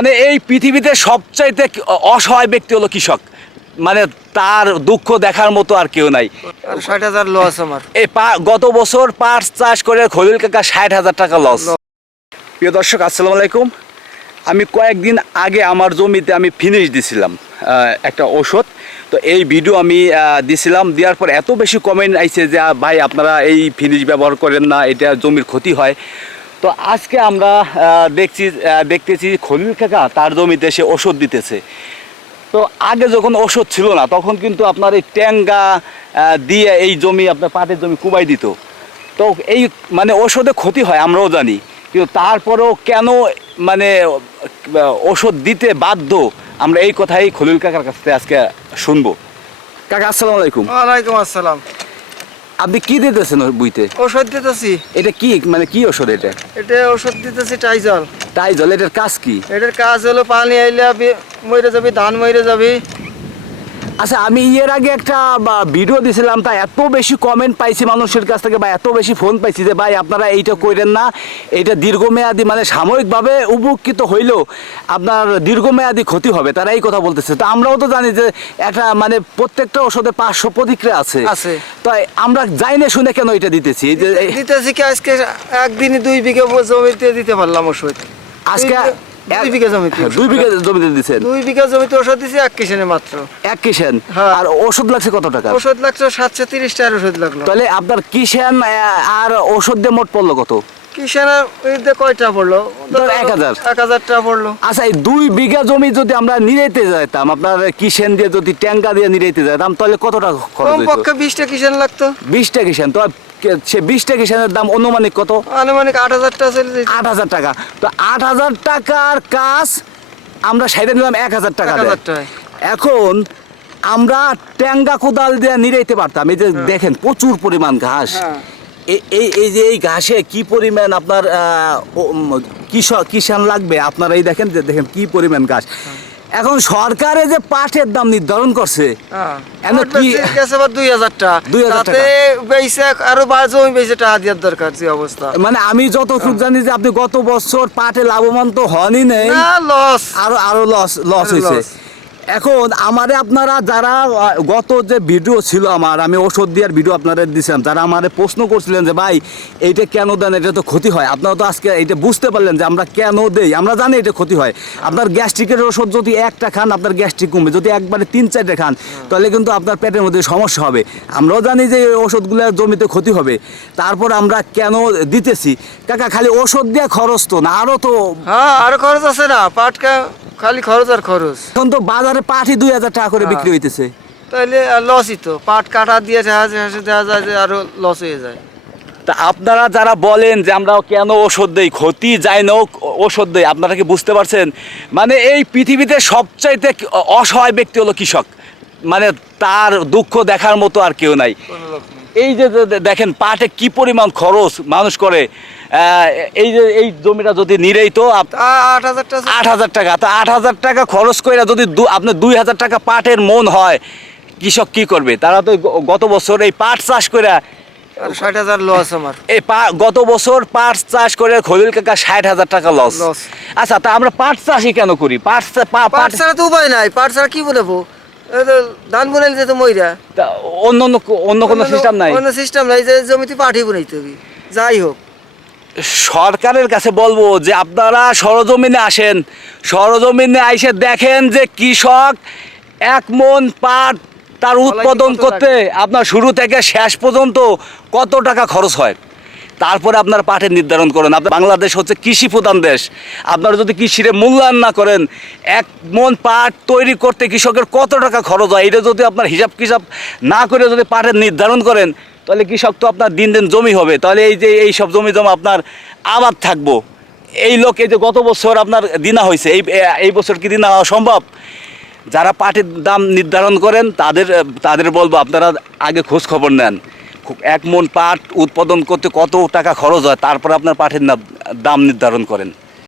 মানে এই পৃথিবীতে সবচাইতে অসহায় ব্যক্তি হলো কৃষক। মানে তার দুঃখ দেখার মতো আর কেউ নাই। ষাট হাজার লস আমার। এই গত বছর পাট চাষ করে খলিল কাকা ষাট হাজার টাকা লস প্রিয় দর্শক আসসালামু আলাইকুম। আমি কয়েকদিন আগে আমার জমিতে আমি ফিনিশ দিছিলাম একটা ওষুধ তো এই ভিডিও আমি দিছিলাম। দেওয়ার পর এত বেশি কমেন্ট আইছে যে ভাই আপনারা এই ফিনিশ ব্যবহার করেন না এটা জমির ক্ষতি হয়। তো আজকে আমরা দেখছি দেখতেছি খলিল কাকা তার জমিতে সে ওষুধ দিতেছে। তো আগে যখন ওষুধ ছিল না, তখন কিন্তু আপনার এই ট্যাঙ্গা দিয়ে এই জমি, আপনার পাটের জমি কুবাই দিত। তো এই মানে ওষুধে ক্ষতি হয়, আমরাও জানি। কিন্তু তারপরেও কেন মানে ওষুধ দিতে বাধ্য? আমরা এই কথাই খলিল কাকার কাছ থেকে আজকে শুনব। কাকা, আসসালামু আলাইকুম। ওয়ালাইকুম আসসালাম। আপনি কি দিতেছেন বুইতে বইতে? ওষুধ দিতেছি। এটা কি মানে কি ওষুধ এটা? এটা ওষুধ দিতেছি টাইজল। টাইজল এটার কাজ কি? এটার কাজ হলো পানি আইলে মরে যাবি ধান মরে যাবি। আচ্ছা আমি এর আগে একটা ভিডিও দিছিলাম তা এত বেশি কমেন্ট পাইছি মানুষের কাছ থেকে বা এত বেশি ফোন পাইছি যে ভাই আপনারা এইটা করেন না। এইটা দীর্ঘমেয়াদী মানে সাময়িকভাবে উপকৃত হইলেও আপনার দীর্ঘমেয়াদী ক্ষতি হবে তারা এই কথা বলতেছে। তো আমরাও তো জানি যে একটা মানে প্রত্যেকটা ওষুধে পাঁচশো প্রতিক্রিয়া আছে। আছে। তো আমরা যাই না শুনে কেন এটা দিতেছি? দিতেছি কি আজকে একদিনে দুই বিঘা জমিতে দিতে পারলাম ওষুধ। আজকে দুই বিঘা- জমিতে হ্যাঁ, দুই বিঘা জমিতে দিচ্ছেন দুই বিঘা জমিতে ওষুধ দিছি এক কিষেনে মাত্র। এক কিষেন হ্যাঁ। আর ওষুধ লাগছে কত টাকা ওষুধ লাগছে সাতশো তিরিশ টাকার ওষুধ লাগল। তাহলে আপনার কিষেন আর ওষুধ দিয়ে মোট পড়ল কত? কিষেনের কয়টা পড়ল? এক হাজার। এক হাজার পড়ল। আচ্ছা এই দুই বিঘা জমি যদি আমরা নিরাইতে যাইতাম আপনার কিষেন দিয়ে যদি ট্যাঙ্কা দিয়ে নিরাইতে যাইতাম তাহলে কত টাকা খরচ কম বিশটা কিষেন লাগতো। বিশটা কিষেন তো সে বিশটা কিষেনের দাম অনুমানিক কত? আনুমানিক আট হাজার টাকা আট হাজার টাকা। তো আট হাজার টাকার কাজ আমরা সাইডে নিলাম এক হাজার টাকা। এখন আমরা ট্যাঙ্গা কোদাল দিয়ে নিরাইতে পারতাম। এই যে দেখেন প্রচুর পরিমাণ ঘাস। হ্যাঁ। এই- এই যে এই ঘাসে কি পরিমাণ আপনার কৃষক কিষান লাগবে? আপনারা এই দেখেন যে দেখেন কি পরিমাণ ঘাস। এখন সরকারে যে পাটের দাম নির্ধারণ করছে এখন কি- গেছে আবার দুই হাজার টাকা। 2000 টাকা। তাতে বেশি আরও জমি টাকা দেওয়ার দরকার যে অবস্থা। মানে আমি যত খুব জানি যে আপনি গত বছর পাটে লাভবান তো হনই নেই। লস আরও আরও লস লস হয়েছে। এখন আমারে আপনারা যারা গত যে ভিডিও ছিল আমার, আমি ওষুধ দেওয়ার ভিডিও আপনারা দিয়েছিলাম যারা আমারে প্রশ্ন করছিলেন যে, ভাই, এইটা কেন দেন? এটা তো ক্ষতি হয়। আপনারা তো আজকে এটা বুঝতে পারলেন যে, আমরা কেন দেই? আমরা জানি এটা ক্ষতি হয়। আপনার গ্যাস্ট্রিকের ওষুধ যদি একটা খান, আপনার গ্যাস্ট্রিক কমবে। যদি একবারে তিন, চারটে খান, তাহলে কিন্তু আপনার পেটের মধ্যে সমস্যা হবে। আমরাও জানি যে, এই ওষুধগুলো জমিতে ক্ষতি হবে। তারপর আমরা কেন দিতেছি? কাকা, খালি ওষুধ দিয়ে খরচ তো না আরও তো হ্যাঁ আরও খরচ আছে না পাট কা- খালি খরচ আর খরচ। এখন তো বাজারে পাঠি দুই হাজার টাকা করে হ্যাঁ। বিক্রি হইতেছে। তাহলে লসই তো। পাট কাটা দিয়ে দেখা যায় দেখা যায় যে আরও লস হয়ে যায়। তা আপনারা যারা বলেন যে আমরা কেন ওষুধ দেই ক্ষতি যায় না ওষুধ দেই আপনারা কি বুঝতে পারছেন? মানে এই পৃথিবীতে সবচাইতে অসহায় ব্যক্তি হলো কৃষক। মানে তার দুঃখ দেখার মতো আর কেউ নাই। কোনো লোক নেই। এই যে দেখেন পাটে কি পরিমাণ খরচ মানুষ করে এই যে এই জমিটা যদি নিরেই তো আট হাজার টাকা। আট হাজার টাকা তো আট হাজার টাকা খরচ করে যদি আপনার দুই হাজার টাকা পাটের মন হয় কৃষক কি করবে? তারা তো গত বছর এই পাট চাষ করে ষাট হাজার লস আমার। এই গত বছর পাট চাষ করে খলিল কাকা ষাট হাজার টাকা লস আচ্ছা তা আমরা পাট চাষই কেন করি? পাট পাট ছাড়া তো উপায় নাই পাট ছাড়া কি বলব? ধান বুনাইলে মইরা। অন্য অন্য অন্য কোনো সিস্টেম নাই? অন্য সিস্টেম নাই যে জমিতে পাঠি বুনাইতে হবে। যাই হোক। সরকারের কাছে বলব যে আপনারা সরজমিনে আসেন। সরজমিনে আইসে দেখেন যে কৃষক এক মন পাট তার উৎপাদন করতে আপনার শুরু থেকে শেষ পর্যন্ত কত টাকা খরচ হয়। তারপরে আপনার পাটের নির্ধারণ করেন। আপনার বাংলাদেশ হচ্ছে কৃষি প্রধান দেশ। আপনারা যদি কৃষিরে মূল্যায়ন না করেন, এক মন পাট তৈরি করতে কৃষকের কত টাকা খরচ হয়? এটা যদি আপনার হিসাব কিসাব না করে যদি পাটের নির্ধারণ করেন, তাহলে কৃষক তো আপনার দিন দিন জমি হবে। তাহলে এই যে এই সব জমি জমা আপনার আবাদ থাকব। এই লোক এই যে গত বছর আপনার দিনা হয়েছে এই এই বছর কি দিনা হওয়া সম্ভব? যারা পাটের দাম নির্ধারণ করেন, তাদের তাদের বলব আপনারা আগে খোঁজ খবর নেন। এক মন পাট উৎপাদন করতে কত টাকা খরচ হয়, তারপর আপনার পাটের দাম নির্ধারণ করেন।